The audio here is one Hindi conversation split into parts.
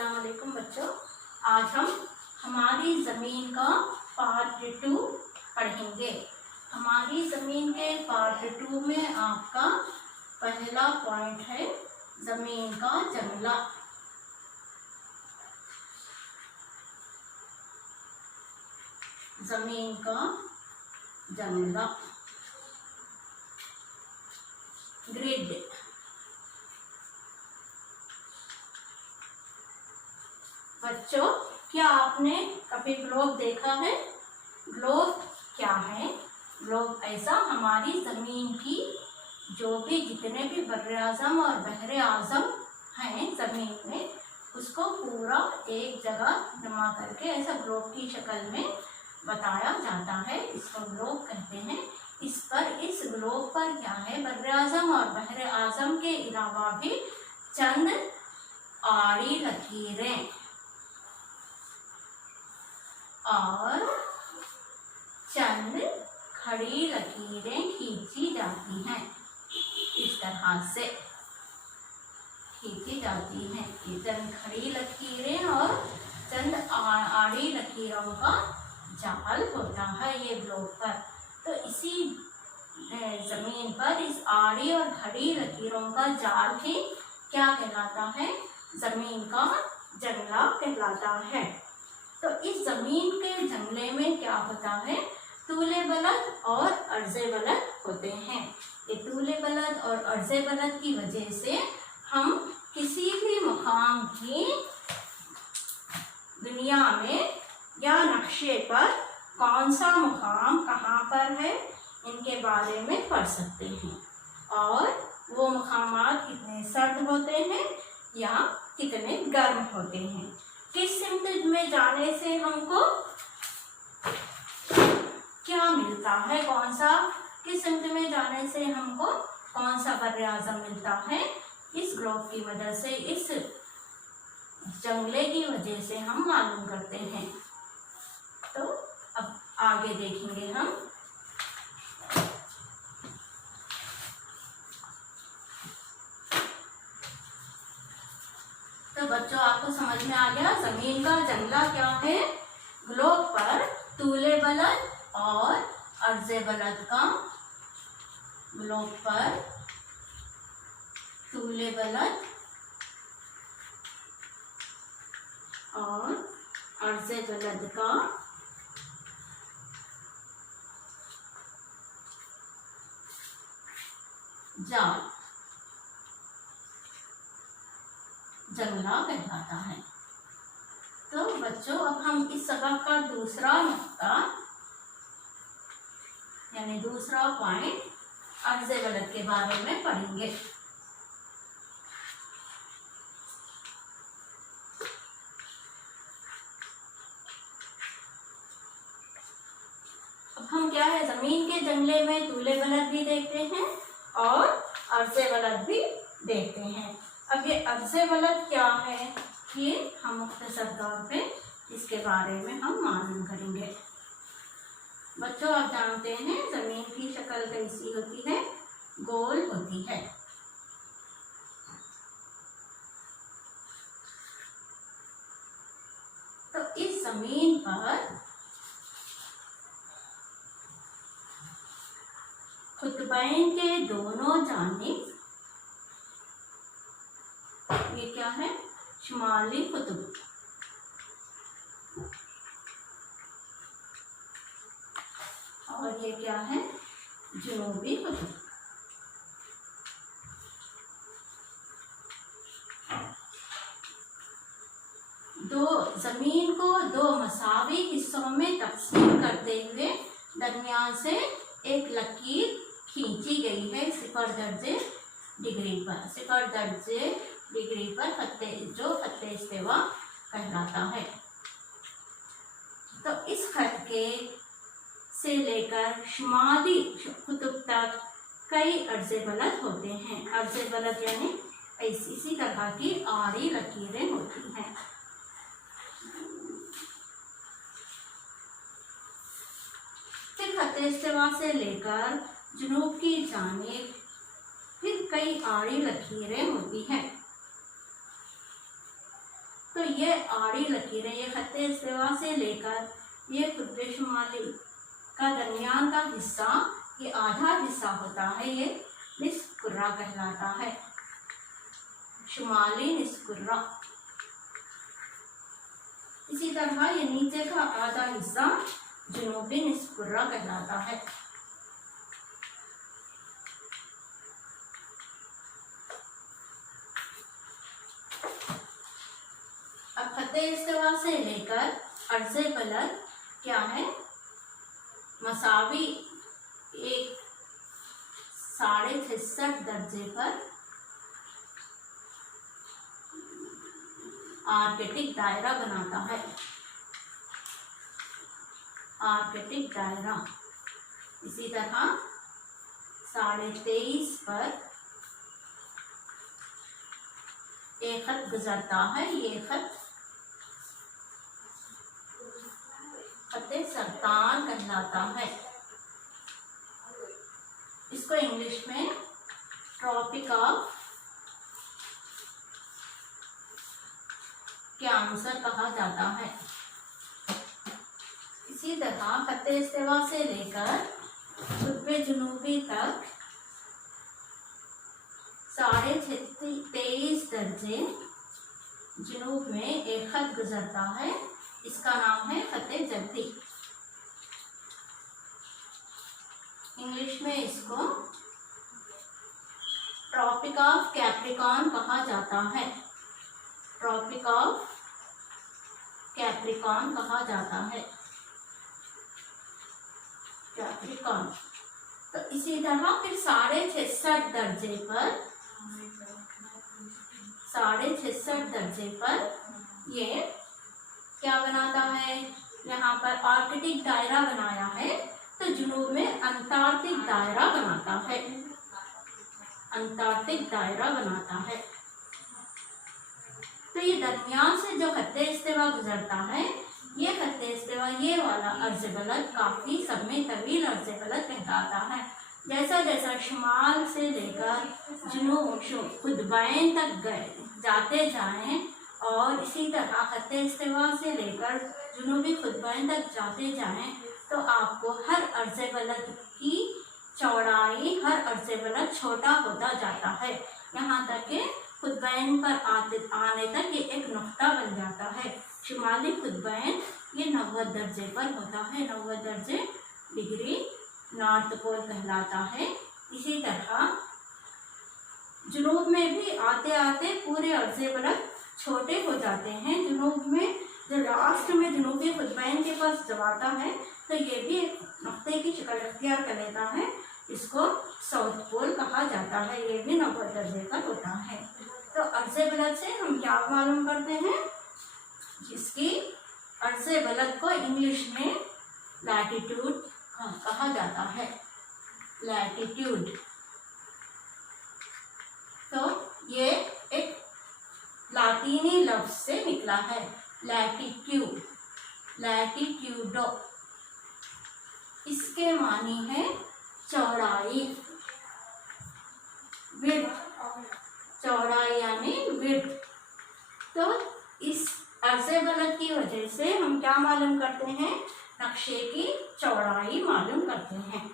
अस्सलाम वालेकुम बच्चों। आज हम हमारी ज़मीन का पार्ट 2 पढ़ेंगे। हमारी ज़मीन के पार्ट 2 में आपका पहला पॉइंट है ज़मीन का जंगला। ज़मीन का जंगला, ग्रिड। बच्चों, क्या आपने कभी ग्लोब देखा है? ग्लोब क्या है? ग्लोब ऐसा हमारी ज़मीन की जो भी जितने भी बर्रे आज़म और बहरे आज़म हैं ज़मीन में, उसको पूरा एक जगह जमा करके ऐसा ग्लोब की शक्ल में बताया जाता है। इसको ग्लोब कहते हैं। इस ग्लोब पर क्या है, बर्रे आज़म और बहरे आज़म के अलावा भी चंद आड़ी लकीरें और चंद खड़ी लकीरें खींची जाती हैं। इस तरह से खींची जाती हैं। ये चंद खड़ी लकीरें और चंद आड़ी लकीरों का जाल होता है ये ग्लोब पर। तो इसी ज़मीन पर इस आड़ी और खड़ी लकीरों का जाल ही क्या कहलाता है? ज़मीन का जंगला कहलाता है। तो इस ज़मीन के जंगले में क्या होता है? तूले बलद और अर्ज़े बलद होते हैं। ये तूले बलद और अर्ज़े बलद की वजह से हम किसी भी मुकाम की दुनिया में या नक्शे पर कौन सा मुकाम कहाँ पर है, इनके बारे में पढ़ सकते हैं। और वो मुकामात कितने सर्द होते हैं या कितने गर्म होते हैं। किस सिमत में जाने से हमको क्या मिलता है, किस सिमत में जाने से हमको कौन सा बर्रे आज़म मिलता है, इस ग्लोब की मदद से, इस जंगले की वजह से हम मालूम करते हैं। तो अब आगे देखेंगे हम। तो बच्चों, आपको समझ में आ गया ज़मीन का जंगला क्या है? ग्लोब पर तूले बलद और अर्ज़े बलद का, ग्लोब पर तूले बलद और अर्ज़े बलद का जाल जंगला कहलाता है। तो बच्चों, अब हम इस सबक का दूसरा नुक्ता यानी दूसरा पॉइंट अर्ज़े बलद के बारे में पढ़ेंगे। अब हम क्या है, ज़मीन के जंगले में तूले बलद भी देखते हैं और अर्ज़े बलद भी देखते हैं। अब ये अर्ज़े बलद क्या है, ये हम मुख्तसर तौर पे इसके बारे में हम मालूम करेंगे। बच्चों, आप जानते हैं ज़मीन की शक्ल कैसी होती है? गोल होती है। तो इस ज़मीन पर खुतबैन के दोनों जानिब, ये क्या है? शुमाली कुतुब, और ये क्या है? जनूबी कुतुब। ज़मीन को दो मसावी हिस्सों में तकसीम करते हुए दरमियान से एक लकीर खींची गई है 0 दर्जे डिग्री पर। 0 दर्जे डिग्री पर जो खत्ते इस्तिवा कहलाता है। तो इस खत के से लेकर शुमाली कुतुब तक कई अर्ज़े बलद होते हैं। अर्ज़े बलद यानी इसी तरह की आड़ी लकीरें होती हैं। फिर खत्ते इस्तिवा से लेकर जुनूब की जानिब फिर कई आड़ी लकीरें होती हैं। तो तो ये आड़ी लकीरें, ये खत्ते इस्तिवा से लेकर ये खुतबे शुमाली का दरमियान का हिस्सा, ये आधा हिस्सा होता है, ये निस्फ कुर्रा कहलाता है, शुमाली निस्फ कुर्रा। इसी तरह ये नीचे का आधा हिस्सा जनूबी निस्फ कुर्रा कहलाता है। अब खत्ते इस्तिवा से लेकर अर्ज़े बलद क्या है, मसावी एक 66.5 दर्जे पर आर्कटिक दायरा बनाता है। आर्कटिक दायरा इसी तरह 23.5 पर एक खत गुजरता है, ये खत खत्ते सरतान कहलाता है। इसको इंग्लिश में ट्रॉपिक ऑफ कैंसर कहा जाता है। इसी तरह खत्ते इस्तिवा से लेकर कुतुब जुनूबी तक 23.5 दर्जे जुनूब में एक खत गुजरता है, इसका नाम है खत्ते जद्दी। इंग्लिश में इसको ट्रॉपिक ऑफ कैप्रिकॉर्न कहा जाता है। ट्रॉपिक ऑफ कैप्रिकॉर्न कहा जाता है, कैप्रिकॉर्न। तो इसी तरह फिर 66.5 दर्जे पर 66.5 दर्जे पर ये क्या बनाता है, यहाँ पर आर्कटिक दायरा बनाया है, तो जुनूब में अंटार्कटिक दायरा बनाता है, अंटार्कटिक दायरा बनाता है। तो ये दरमियान से जो खत्ते इस्तिवा गुजरता है, ये खत्ते इस्तिवा, ये वाला अर्ज़ बलद काफ़ी सब में तवील अर्ज़ बलद कहलाता है। जैसा जैसा शुमाल से लेकर जुनूब खुतबैन तक जाते जाएं और इसी तरह खत्ते इस्तिवा से लेकर जुनूबी खुतबैन तक जाते जाएं, तो आपको हर अर्ज़ बलद की चौड़ाई, हर अर्ज़ बलद छोटा होता जाता है, यहाँ तक कि खुतबैन पर आने तक ये एक नुक्ता बन जाता है। शुमाली खुतबैन ये 90 दर्जे पर होता है, 90 दर्जे डिग्री नॉर्थ पोल कहलाता है। इसी तरह जुनूब में भी आते आते पूरे अर्ज़ बलद छोटे हो जाते हैं। जुनूब में जो लास्ट में जुनूबी खुतबैन के पास जब आता है, तो ये भी एक नुक्ते की शक्ल अख्तियार कर लेता है, इसको साउथ पोल कहा जाता है, ये भी 90 दर्जे पर होता है। तो अर्ज़ बलद से हम क्या मालूम करते हैं, जिसकी अर्ज़ बलद को इंग्लिश में लैटिट्यूड कहा जाता है, लैटिट्यूड। तो ये एक लातीनी लफ्ज़ से निकला है, लैटिट्यूड, लैटिट्यूडो। इसके मानी है चौड़ाई, विड्थ, चौड़ाई यानी विड्थ। तो इस अर्ज़ बलद की वजह से हम क्या मालूम करते हैं, नक्शे की चौड़ाई मालूम करते हैं।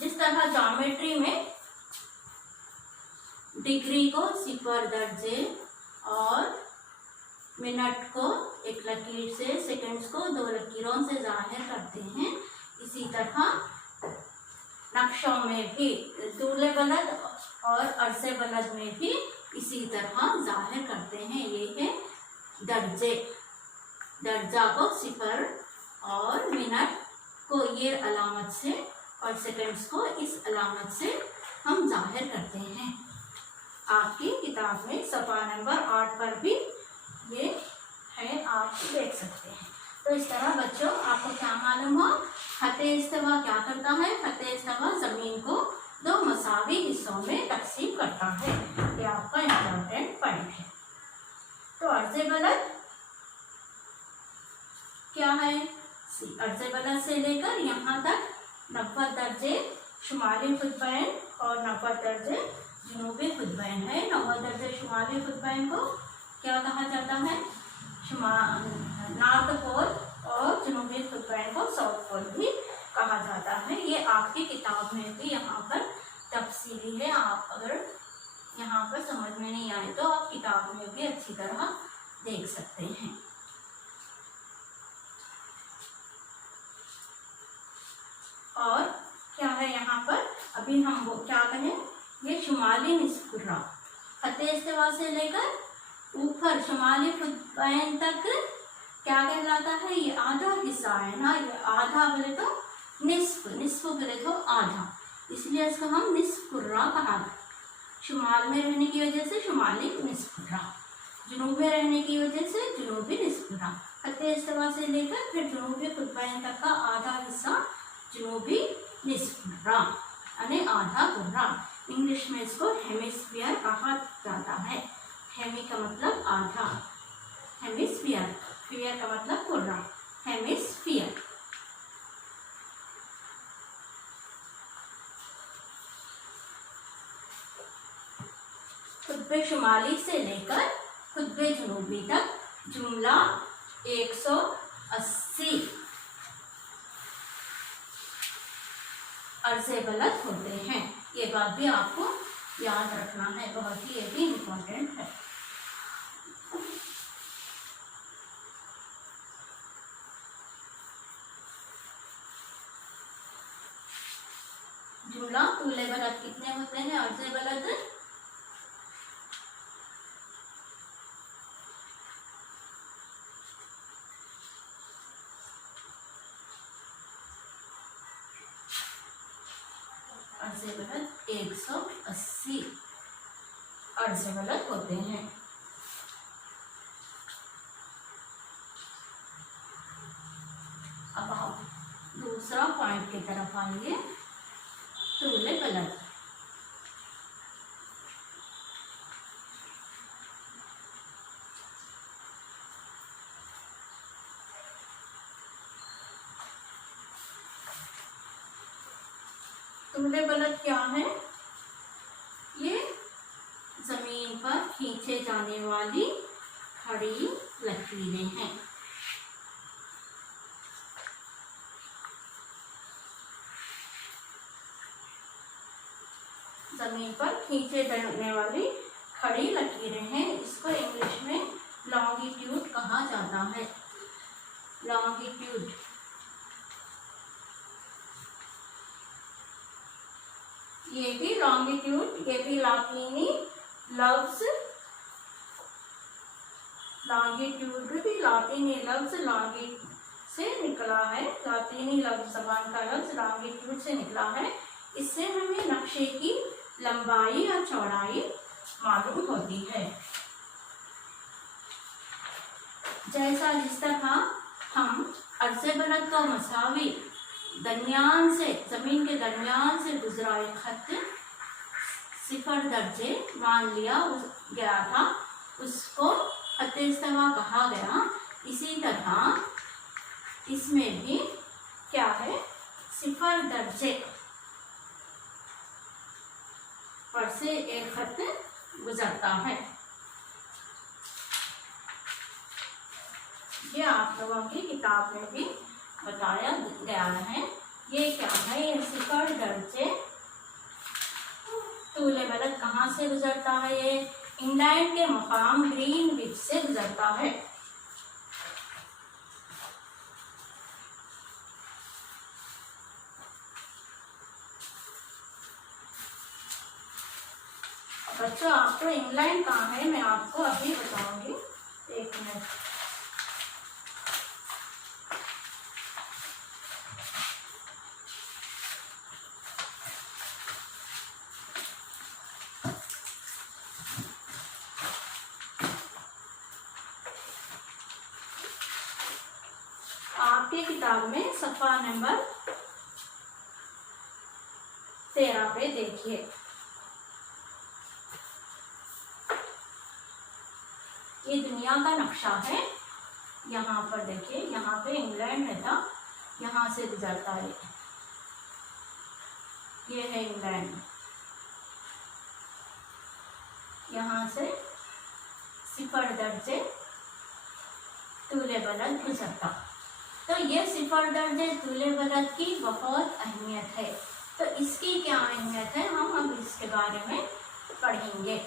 जिस तरह ज्योमेट्री में डिग्री को 0 दर्जे और मिनट को एक लकीर से, सेकंड्स को 2 लकीरों से जाहिर करते हैं, इसी तरह नक्शों में भी तूले बलद और अर्ज़ बलद में भी इसी तरह जाहिर करते हैं। ये है दर्जे, दर्जा को 0 और मिनट को ये अलामत से और सेकंड्स को इस अलामत से हम जाहिर करते हैं। आपकी किताब में सफ़ा नंबर 8 पर भी ये है, आप देख सकते हैं। तो इस तरह बच्चों आपको क्या मालूम हो, खत्ते इस्तिवा क्या करता है, खत्ते इस्तिवा ज़मीन को 2 मसावी हिस्सों में तकसीम करता है, ये आपका इम्पोर्टेंट पॉइंट है। तो अर्ज़ बलद क्या है, अर्ज़ बलद से लेकर यहाँ तक 90 दर्जे शुमाली खुतबैन और 90 दर्जे जनूबी खुदबैन है। नौवां दर्जा शुमाली खुदबैन को क्या कहा जाता है? नॉर्थ पोल, और जनूबी खुदबैन को साउथ पोल भी कहा जाता है। ये आपकी किताब में भी यहाँ पर तफसीली है। आप अगर यहाँ पर समझ में नहीं आए तो आप किताब में भी अच्छी तरह देख सकते हैं। और क्या है यहाँ पर, अभी हम वो क्या कहें, ये शुमाली निस्फ कुर्रा फतेह इस्तेवा से लेकर ऊपर शुमाली खुदबैन तक क्या कहलाता है? ये आधा हिस्सा है ना। ये आधा बोले तो निस्फ, निस्फ बोले तो आधा, इसलिए इसको हम निस्फ कुर्रा कहा। शुमाल में रहने की वजह से शुमाली निस्फ कुर्रा, जनूब में रहने की वजह से जनूबी निस्फ कुर्रा। फतेह इस्तेवा से लेकर फिर जनूबी खुदबैन तक का आधा हिस्सा जनूबी निस्फ कुर्रा यानी आधा कुर्रा। इंग्लिश में इसको हेमिस्फीयर कहा जाता है। हेमी का मतलब आधा, हेमिस्फीयर, फियर का मतलब कुर्रा, हेमिस्फीयर। खुतबे शुमाली से लेकर खुतबे जनूबी तक जुमला 180 अर्ज़े बलद होते हैं। ये बात भी आपको याद रखना है, बहुत ही ये भी इम्पोर्टेंट है। जुमला तूले बलद कितने होते हैं? अर्ज़े बलद 180 अर्ज़े बलद होते हैं। अब आप दूसरा पॉइंट की तरफ आइए, तूले बलद। तूले बलद क्या है? ये जमीन पर खींचे जाने वाली खड़ी लकीरें हैं। जमीन पर खींचे जाने वाली खड़ी लकीरें हैं। इसको इंग्लिश में लॉन्गिट्यूड कहा जाता है। लॉन्गिट्यूड। ये भी लॉन्गिट्यूड, ये भी लातीनी लफ्ज, लॉन्गिट्यूड भी लातीनी लफ्ज लॉन्गी से निकला है। लातीनी लफ्ज, जबान का लफ्ज लॉन्गिट्यूड से निकला है। इससे हमें नक्शे की लंबाई और चौड़ाई मालूम होती है। जैसा जिस तरह हम अर्ज़े बलद को मसावी दरमियान से, जमीन के दरमियान से गुजरा एक खत 0 दर्जे मान लिया गया था, उसको फतेह इस्तेवा कहा गया। इसी तरह इसमें भी क्या है? 0 दर्जे पर से एक खत गुजरता है। ये आप लोगों की किताब में भी बताया गया है। ये क्या है? ये 0 दर्जे तूले बलद कहाँ से गुजरता है? ये इंग्लैंड के मुकाम ग्रीनविच से गुजरता है। बच्चों, आपको इंग्लैंड कहाँ है मैं आपको अभी बताऊंगी, 1 मिनट। आपकी किताब में सफ़ा नंबर 13 पे देखिए, ये दुनिया का नक्शा है। यहाँ पर देखिए, यहाँ पे इंग्लैंड है था, यहाँ से गुजरता है। ये है इंग्लैंड, यहाँ से 0 दर्जे तूले बलद गुजरता। तो ये 0 दर्जे तूले बलद की बहुत अहमियत है। तो इसकी क्या अहमियत है हम अब इसके बारे में पढ़ेंगे।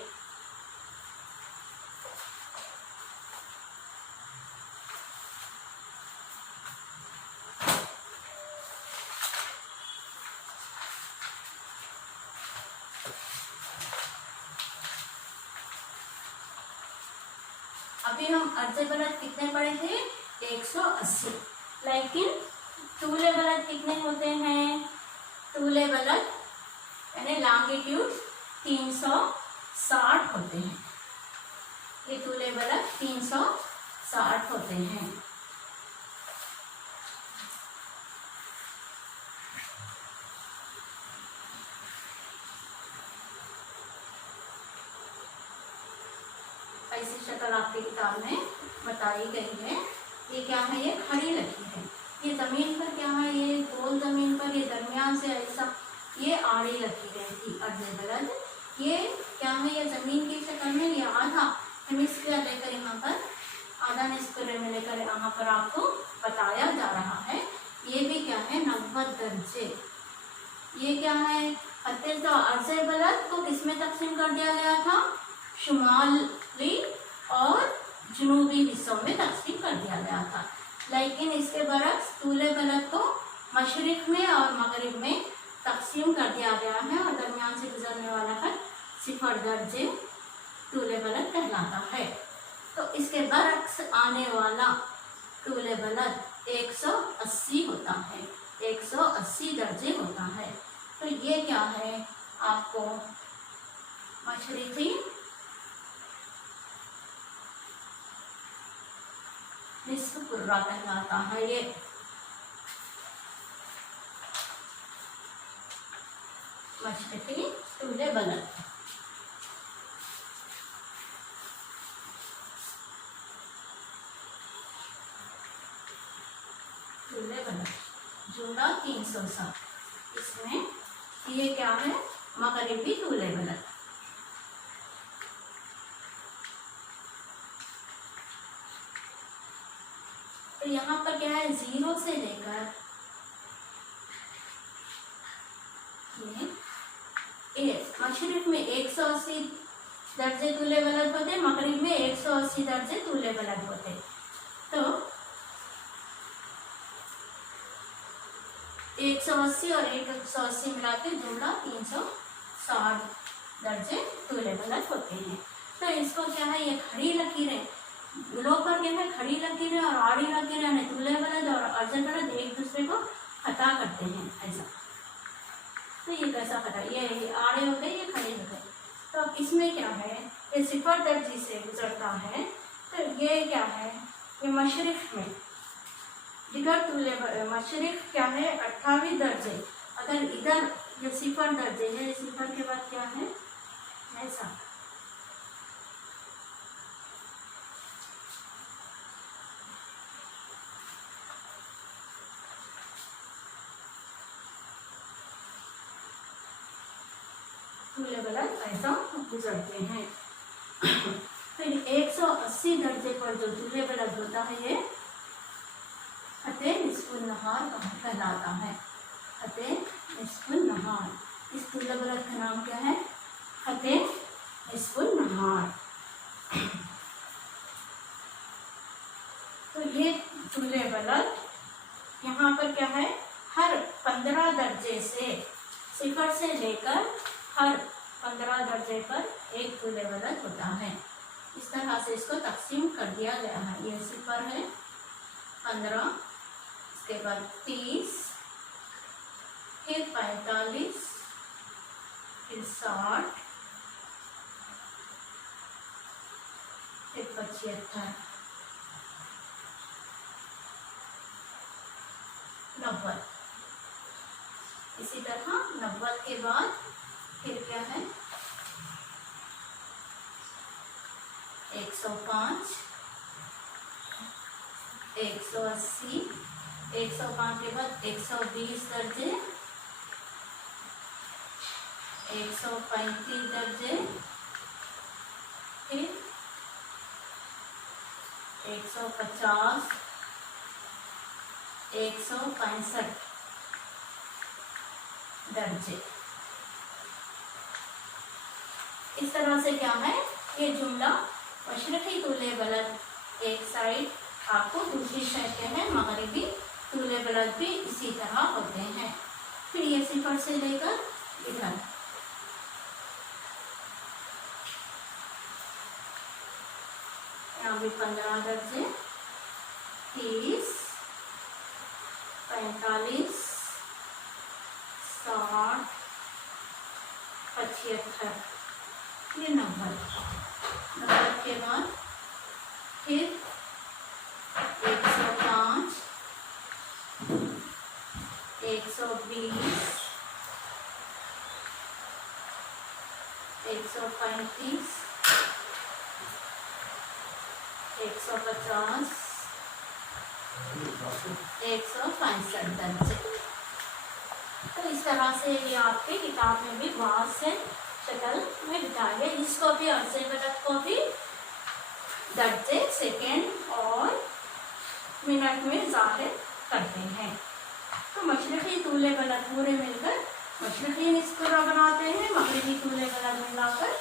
अभी हम अर्जे बलद कितने पढ़े थे 180, लेकिन तूले बलद कितने होते हैं? तूले बलद यानी लॉन्गिट्यूड 360 होते हैं। ये तूले बलद 360 होते हैं। ऐसी शक्ल आपकी किताब में बताई गई है। ये क्या है? ये खड़ी लकीर है। ये जमीन पर क्या है? ये गोल जमीन पर ये दरमियान से ऐसा ये आड़ी लकीरें थी अर्जे बलद। ये क्या है? ये जमीन की शक्ल में ये आधा हेमिस्फीयर लेकर यहाँ पर आधा हेमिस्फीयर में लेकर यहाँ पर आपको बताया जा रहा है। ये भी क्या है? 90 दर्जे। ये क्या है? तो अर्जे बलद को किसमें तकसीम कर दिया गया था? शुमाली और जनूबी हिस्सों में तकसीम कर दिया गया था। लेकिन इसके बरक्स तूले बलद को मशरिक में और मगरिब में तकसीम कर दिया गया है और दरमियान से गुजरने वाला खत 0 दर्जे तूले बलद कहलाता है। तो इसके बरक्स आने वाला तूले बलद 180 होता है, 180 दर्जे होता है। तो ये क्या है? आपको मशरिकी निस्फ कुर्रा कहलाता है। ये मशरिकी तूले बलद। तूले बलद जुमला 360। इसमें ये क्या है? मगरिबी तूले बलद। तो यहाँ पर क्या है? 0 से लेकर ये मशरिक में 180 दर्जे तूले बलद होते, मगरिब में 180 दर्जे तूले बलद होते। तो 180 और 180 मिलाकर जुमला 360 दर्जे तूले बलद होते हैं। तो इसको क्या है? ये खड़ी लकीरें लोपर क्या है? खड़ी लकीरें और आड़ी लकीरें यानी तूले बलद और अर्जे बलद एक दूसरे को खता करते हैं ऐसा। तो ये कैसा खता? ये आड़े हो गए, ये खड़े हो गए। तो अब इसमें क्या है? ये 0 दर्जे से गुजरता है। तो ये क्या है? ये मशरिक में जिगर तूले मशरिक क्या है? 28 दर्जे। अगर इधर ये 0 दर्जे है, 0 के बाद क्या है? ऐसा। तूले बलद ऐसा गुजरते हैं। फिर 180 दर्जे पर जो तूले बलद होता है ये खते निस्फुल नहार कहलाता है। खते निस्फुल नहार। इस तूले बलद का नाम क्या है? खते निस्फुल नहार। तो ये तूले बलद यहाँ पर क्या है? हर 15 दर्जे से 0 से लेकर हर 15 दर्जे पर एक तूले बलद होता है। इस तरह से इसको तकसीम कर दिया गया है। ये 0 है, 15, इसके बाद 30, फिर 45, फिर 60, फिर 75, 90। इसी तरह 90 के बाद फिर क्या है? 105, 180, 105 के बाद 120 दर्जे, 135 दर्जे, 150, 165 दर्जे। इस तरह से क्या है, ये जुमला मशरक़ी तूले बलद एक साइड, आपको दूसरी साइड के हैं मगरिबी तूले बलद भी इसी तरह होते हैं। फिर ये सिफर से लेकर इधर यहाँ भी 15 दर्जे, 30, 45, 60, 75, ये 90 के बाद फिर 105, 120, 135, 150, 165 दर्जे। तो इस तरह से ये आपकी किताब में भी बहुत से शक्ल में दिखाया गया, इसको भी और बलद को भी दर्जे, सेकेंड और मिनट में जाहिर करते हैं। तो मशरक़ी तूले बलद पूरे मिलकर मशरक़ी निस्कुरा बनाते हैं, मगरिबी तूले बलद मिलाकर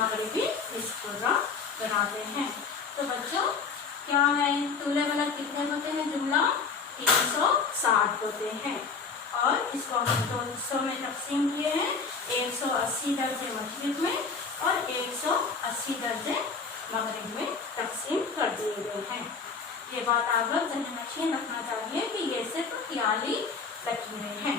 मगरिबी निस्कुरा बनाते हैं। तो बच्चों क्या है, तूले बलद कितने होते हैं, जुमला 360 होते हैं और इसको हम 2 हिस्सों में तकसीम किए हैं, 180 दर्जे मशरिक़ में और 180 दर्जे मगरिब में तकसीम कर दिए गए हैं। ये बात आप लोग ज़हन रखना चाहिए कि ये सिर्फ ख्याली लकीरें हैं।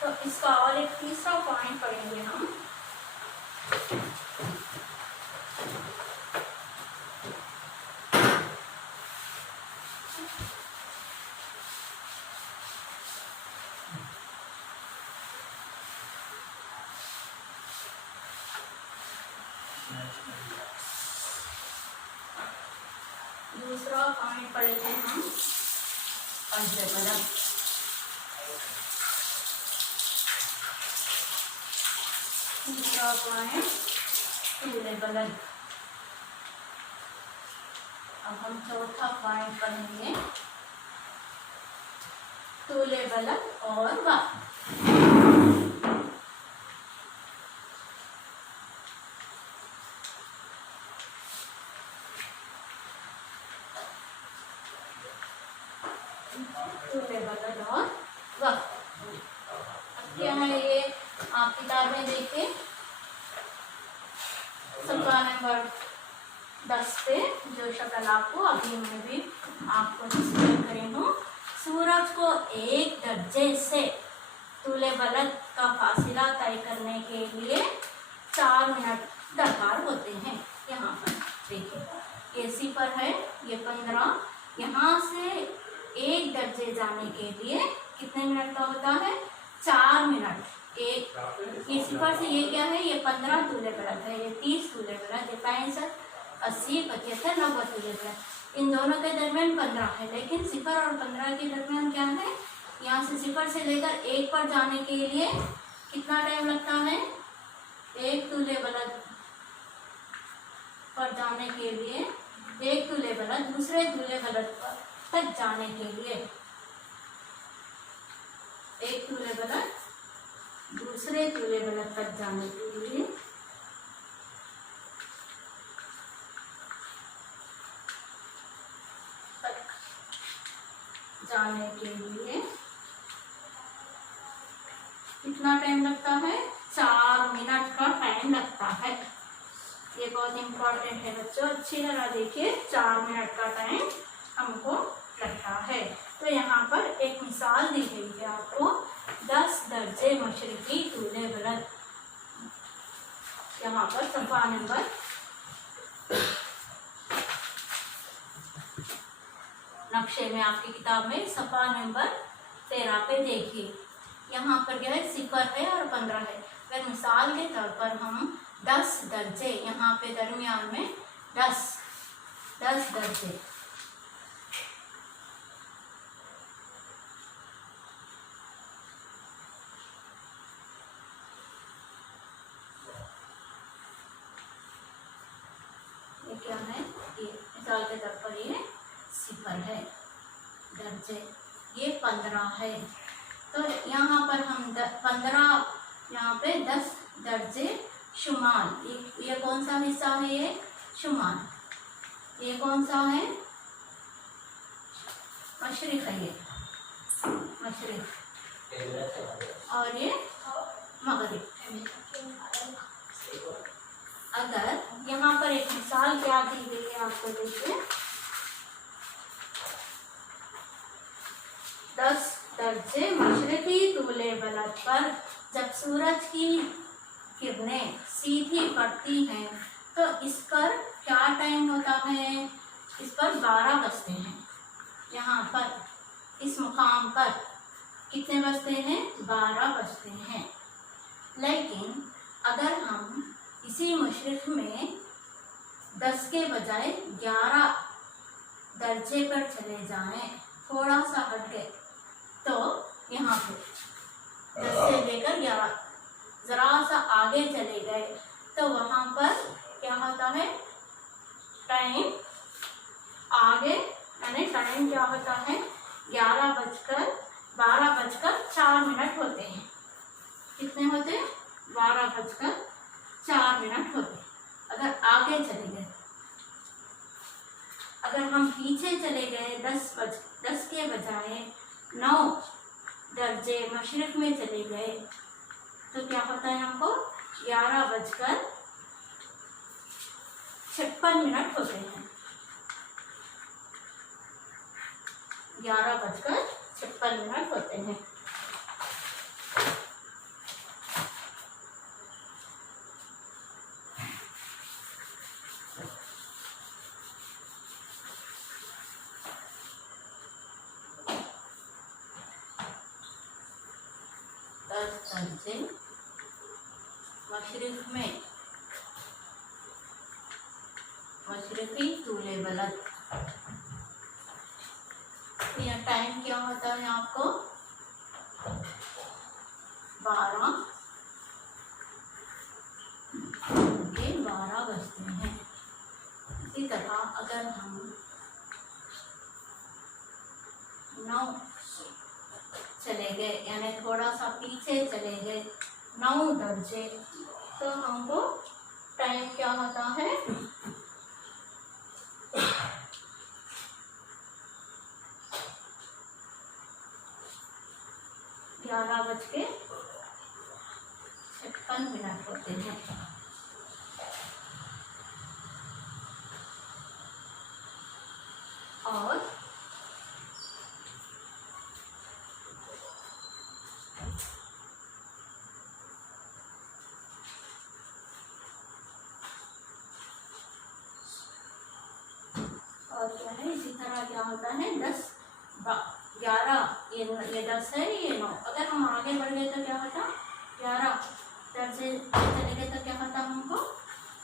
तो इसका और एक तीसरा पॉइंट पढ़ेंगे हम। दूसरा पॉइंट पढ़ेंगे हम पंजे बलद। दूसरा पॉइंट तूले बलद। अब हम चौथा पॉइंट पढ़ेंगे तूले बलद और वक्त। तूले बलद और वक्त क्या है, ये आप किताब में देखिए सफ़ा नंबर 10 पे जो शक्ल आपको अभी मैं भी आपको डिस्प्ले करी हूँ। सूरज को 1 दर्जे से तूले बलद का फासिला तय करने के लिए 4 मिनट दरकार होते हैं। यहाँ पर देखिए ये सिफर है, ये 15, यहाँ से 1 दर्जे जाने के लिए कितने मिनट का होता है, 4 मिनट। एक ये सिफर से ये क्या है, ये 15 तूले बलद है, ये 30 तूले बलद, ये 65, 80, 75, 90 तूले बलद। इन दोनों के दरमियान 15 है, लेकिन सिफर और 15 के दरमियान क्या है, यहाँ से सिफर से लेकर 1 पर जाने के लिए कितना टाइम लगता है, 1 तूले बलद पर जाने के लिए 1 तूले बलद दूसरे तूले बलद पर तक जाने के लिए 1 तूले बलद दूसरे तूले बलद तक जाने के लिए कितना टाइम लगता है, 4 मिनट का टाइम लगता है। ये बहुत इम्पोर्टेंट है बच्चों, अच्छी तरह देखिए, 4 मिनट का टाइम हमको लगता है। तो यहाँ पर एक मिसाल दी गई है आपको, 10 दर्जे मशरिकी तूले बलद। यहाँ पर सफ़ा नंबर नक्शे में आपकी किताब में सफ़ा नंबर 13 पे देखिए, यहाँ पर क्या है, सिफर है और 15 है। अगर मिसाल के तौर पर हम 10 दर्जे, यहाँ पे दरमियान में 10 दर्जे, मिसाल के तौर पर ये 0 है दर्जे, ये 15 है। तो यहाँ पर हम 15, यहाँ पे 10 दर्जे शुमाल, ये कौन सा हिस्सा है, ये शुमाल, ये कौन सा है, मशरिक है, ये मशरिक, और ये मगरिब। अगर यहाँ पर एक मिसाल क्या दी गई है आपको, देखिए 10 दर्जे मशरिकी तूले बलद पर जब सूरज की किरणें सीधी पड़ती हैं तो इस पर क्या टाइम होता है, इस पर 12 बजते हैं। यहाँ पर इस मुकाम पर कितने बजते हैं, 12 बजते हैं। लेकिन अगर हम इसी मशरिक में 10 के बजाय 11 दर्जे पर चले जाएं, थोड़ा सा हट गए, तो यहाँ पे 10 से लेकर 11 जरा सा आगे चले गए तो वहाँ पर क्या होता है, टाइम आगे, यानी टाइम क्या होता है, 12:04 होते हैं। कितने होते हैं, 12:04 होते। अगर आगे चले गए, अगर हम पीछे चले गए 10 के बजाय 9 दर्जे मशरिक में चले गए तो क्या होता है, हमको 11:56 होते हैं। 11:56 होते हैं। दर्जे मशरिक में मशरिकी तूले बलद, यह टाइम क्या होता है आपको, 12 बजते हैं। इसी तरह अगर हम 9 चले गए, यानी थोड़ा सा पीछे चले गए 9 दर्जे, तो हमको टाइम क्या होता है, 11:56 होते हैं। और क्या है, इसी तरह क्या होता है, 10 11, ये 10 है, ये 9। अगर हम आगे बढ़ गए तो क्या होता, 11 दर्जे चले गए तो क्या होता, हमको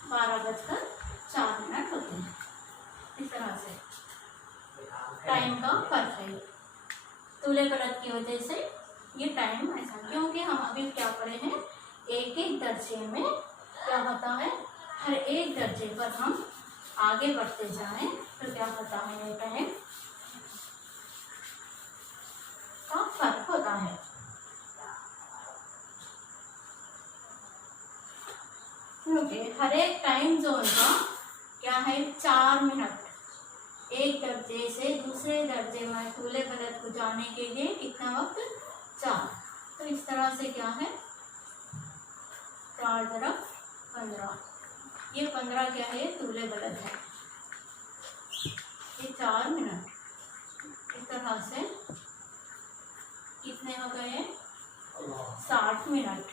12:04 होते हैं। इस तरह से टाइम का फर्क है, तूले बलद की वजह से ये टाइम ऐसा, क्योंकि हम अभी क्या पढ़े हैं, एक एक दर्जे में क्या होता है, हर एक दर्जे पर हम आगे बढ़ते जाएं तो क्या होता है, ये टाइम का फर्क होता है। क्योंकि हर एक टाइम जोन का क्या है, 4 मिनट, एक दर्जे से दूसरे दर्जे में तूले बलद को जाने के लिए कितना वक्त, 4। तो इस तरह से क्या है, 4 × 15, ये 15 क्या है, तूले बलद है, ये 4 मिनट। इस तरह से कितने हो गए, 60 मिनट।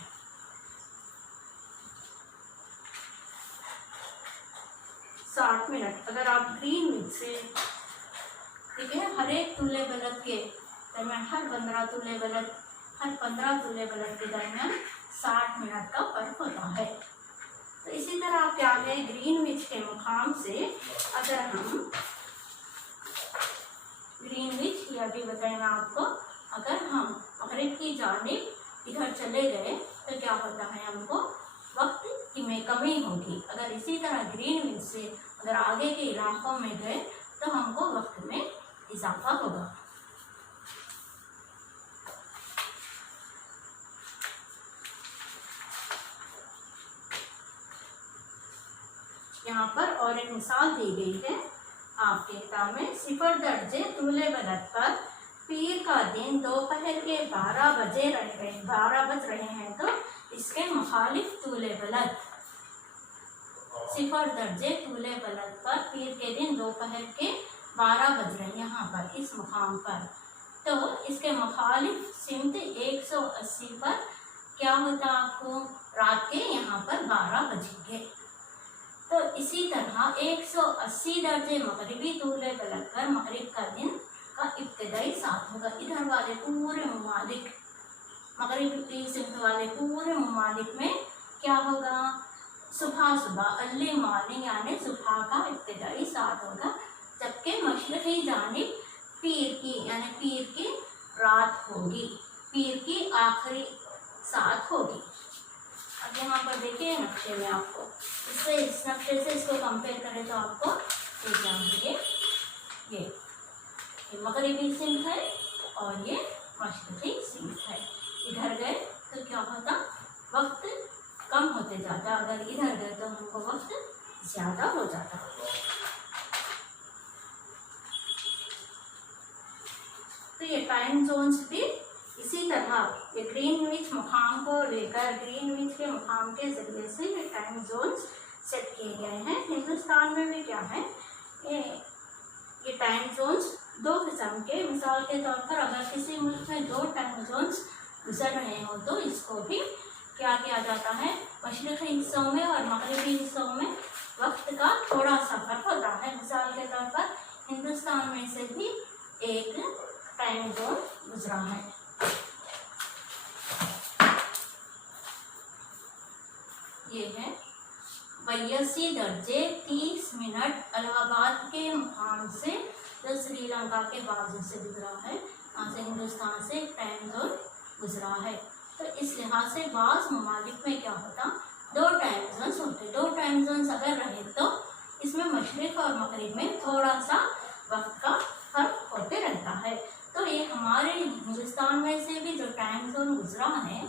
60 मिनट। अगर आप ग्रीनविच से, ठीक है, हर एक तूले बलद के दरमियान, हर 15 तूले बलद, हर 15 तूले बलद के दरमियान 60 मिनट का फर्क होता है। तो इसी तरह क्या है, ग्रीनविच के मुकाम से अगर हम ग्रीनविच, या भी बताएंगे आपको, अगर हम मगरिब की जानिब इधर चले गए तो क्या होता है, हमको वक्त में कमी होगी। अगर इसी तरह ग्रीनविच से अगर आगे के इलाकों में गए तो हमको वक्त में इजाफा होगा। यहाँ पर और एक मिसाल दी गई है आपके किताब में। सिफर दर्जे तूले बलद पर पीर का दिन दोपहर के 12 बज रहे हैं तो इसके मुखालिफ तूले बलद। सिफर दर्जे तूले बलद पर पीर के दिन दोपहर के 12 बज रहे हैं यहाँ पर इस मुकाम पर, तो इसके मुखालिफ सिमत 180 पर क्या होता आपको, रात के यहाँ पर 12 बजेंगे। तो इसी तरह 180 दर्जे मगरिबी तूले बलद पर मगरिब का दिन का इब्तिदाई साथ होगा। इधर वाले पूरे ममालिक, मगरिबी सिमत वाले पूरे ममालिक में क्या होगा, सुबह अर्ली मॉर्निंग यानी सुबह का इब्तिदाई साथ होगा, जबकि मशरक़ी जानिब पीर की यानी पीर की रात होगी, पीर की आखिरी साथ होगी। अब यहाँ पर देखिए नक्शे में आपको इससे इस नक्शे से इसको कंपेयर करें तो आपको ये जानिए ये मगरिबी सिमत है और ये मशरक़ी सिमत है। इधर गए तो क्या होता, वक्त कम होते जाता, अगर इधर गए तो हमको वक्त ज़्यादा हो जाता। तो ये टाइम जोन्स भी इसी तरह ये ग्रीनविच मुकाम को लेकर, ग्रीनविच के मुकाम के ज़रिए से ये टाइम जोन्स सेट किए गए हैं। हिंदुस्तान में भी क्या है, ये टाइम जोन्स दो किस्म के, मिसाल के तौर पर अगर किसी मुल्क में 2 टाइम जोन्स गुजर रहे हो तो इसको भी क्या किया जाता है, मशरक़ी हिस्सों में और मगरिबी हिस्सों में वक्त का थोड़ा सा फर्क होता है। मिसाल के तौर पर हिंदुस्तान में से भी एक टाइम जोन गुजरा है। ये है 82 दर्जे 30 मिनट इलाहाबाद के मुकाम से जो श्रीलंका के बाजू से गुजरा है, यहाँ से हिंदुस्तान से टाइम जोन गुजरा है। तो इस लिहाज से बाज़ ममालिक में क्या होता, 2 टाइम जोन्स होते। 2 टाइम जोन्स अगर रहे तो इसमें मशरिक़ और मगरिब में थोड़ा सा वक्त का फर्क होते रहता है। तो ये हमारे हिंदुस्तान में से भी जो टाइम जोन गुजरा है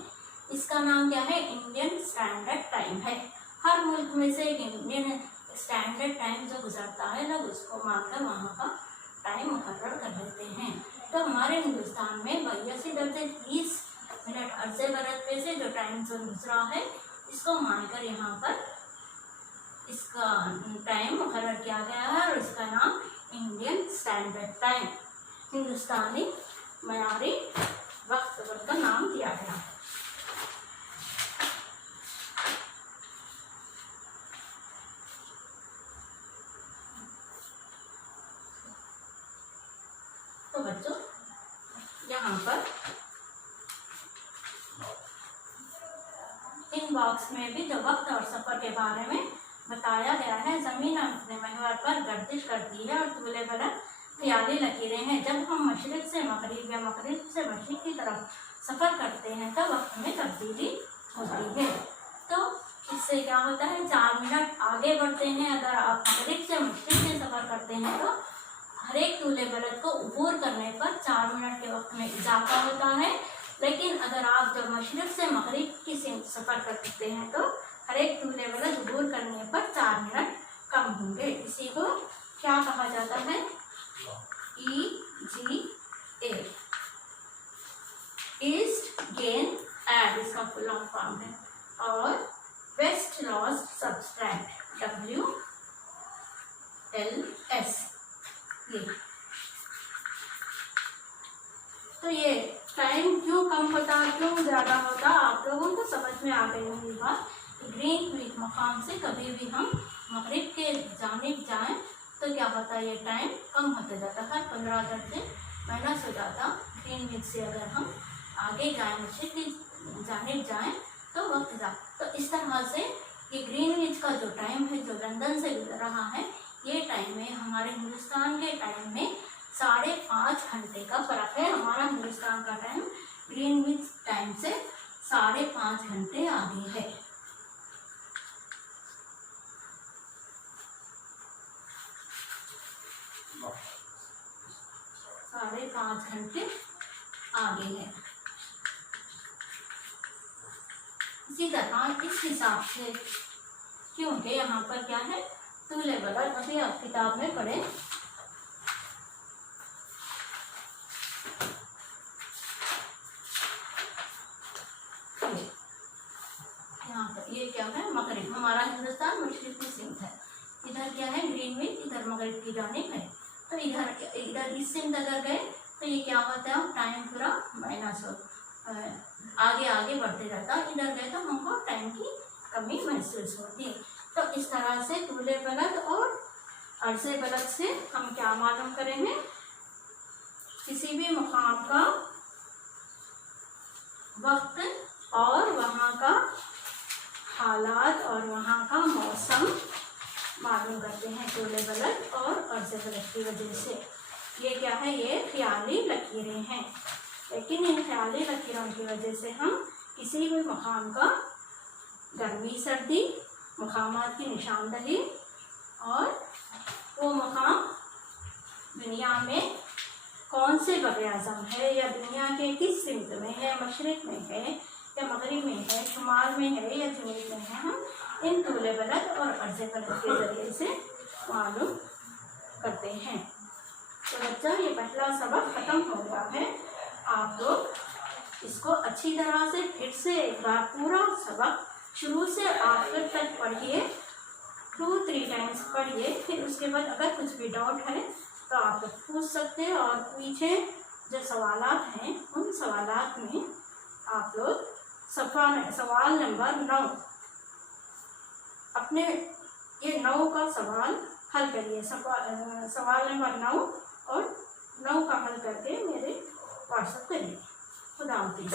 इसका नाम क्या है, इंडियन स्टैंडर्ड टाइम है। हर मुल्क में से एक इंडियन स्टैंडर्ड टाइम जो गुजरता है लोग उसको मानकर वहाँ का टाइम मुकर्रर कर देते हैं। तो हमारे हिंदुस्तान में 82 दर्जे 30 मिनट अर्ज़े बरत में से जो टाइम जोन गुजरा है इसको मानकर यहाँ पर इसका टाइम मुकर्रर किया गया है और इसका नाम इंडियन स्टैंडर्ड टाइम, हिंदुस्तानी मयारी वक्त का नाम दिया गया है। तो बच्चों यहाँ पर इन बॉक्स में भी जो वक्त और सफ़र के बारे में बताया गया है। ज़मीन अपने महवर पर गर्दिश करती है और तूले बलद ख्याली लकीरें हैं। जब हम मशरिक़ से मगरिब या मगरिब से मशरिक़ की तरफ सफ़र करते हैं तो वक्त में तब्दीली होती है। तो इससे क्या होता है, 4 मिनट आगे बढ़ते हैं। अगर आप मगरिब से मशरिक़ में सफ़र करते हैं तो हर एक तूले बलद को अबूर करने पर 4 मिनट के वक्त में इजाफा होता है। लेकिन अगर आप जब मशरिक़ से मगरिब की सफ़र करते हैं तो हर एक तूले बलद अबूर करने पर 4 मिनट कम होंगे। इसी को क्या कहा जाता है, EGA, ईस्ट गेन एड इसका फुल फॉर्म है, और वेस्ट लॉस्ट सब्सट्रैक्ट WLS। तो ये टाइम क्यों कम होता, क्यों ज़्यादा होता, आप लोगों को समझ में आ गई होगी बात। ग्रीनविच मुकाम से कभी भी हम मगरिब के जानिब जाएं तो क्या होता है, ये टाइम कम होते जाता है, 15 दर्जे माइनस हो जाता। ग्रीनविच से अगर हम आगे जाएं, मशरिक़ की जानिब जाएं तो वक्त जा। तो इस तरह से ये ग्रीनविच का जो टाइम है जो लंदन से गुजर रहा है, ये टाइम में हमारे हिंदुस्तान के टाइम में 5.5 घंटे का फ़र्क है। हमारा हिंदुस्तान का टाइम ग्रीनविच टाइम से 5.5 घंटे आगे है। 5 घंटे आगे है। इसी तरह इस हिसाब से, क्योंकि यहाँ पर क्या है, तूले बलद अभी आप किताब में पढ़े। यहाँ पर ये क्या है, मगरिब, हमारा हिंदुस्तान मशरिकी सिंध है। इधर क्या है, ग्रीनविच, इधर मगरिब की जानिब है। तो इधर इस सिंध अगर गए तो ये क्या होता है, टाइम पूरा माइनस हो, आगे आगे बढ़ते जाता। इधर गए तो हमको टाइम की कमी महसूस होती। तो इस तरह से तूले बलद और अर्ज़े बलद से हम क्या मालूम करेंगे, किसी भी मुकाम का वक्त और वहाँ का हालात और वहाँ का मौसम मालूम करते हैं तूले बलद और अर्ज़े बलद की वजह से। ये क्या है, ये ख्याली लकीरें हैं, लेकिन इन ख्याली लकीरों की वजह से हम किसी भी मुकाम का गर्मी सर्दी, मुकामात की निशानदही और वो मुकाम दुनिया में कौन से बर-ए-आज़म है, या दुनिया के किस सिमत में है, मशरिक़ में है या मगरिब में है, शुमाल में है या जनूब में है, हम इन तूले बलद और अर्ज़े बलद के ज़रिए से मालूम करते हैं। तो बच्चा, ये पहला सबक ख़त्म हो गया है। आप लोग इसको अच्छी तरह से फिर से एक बार पूरा सबक शुरू से आखिर तक पढ़िए, 2-3 टाइम्स पढ़िए। फिर उसके बाद अगर कुछ भी डाउट है तो आप लोग पूछ सकते हैं, और पीछे जो सवालात हैं उन सवालात में आप लोग सवाल नंबर 9, अपने ये 9 का सवाल हल करिए। सवाल नंबर 9 और 9 का हल करके मेरे व्हाट्सएप करिए। खुदा हाफिज़।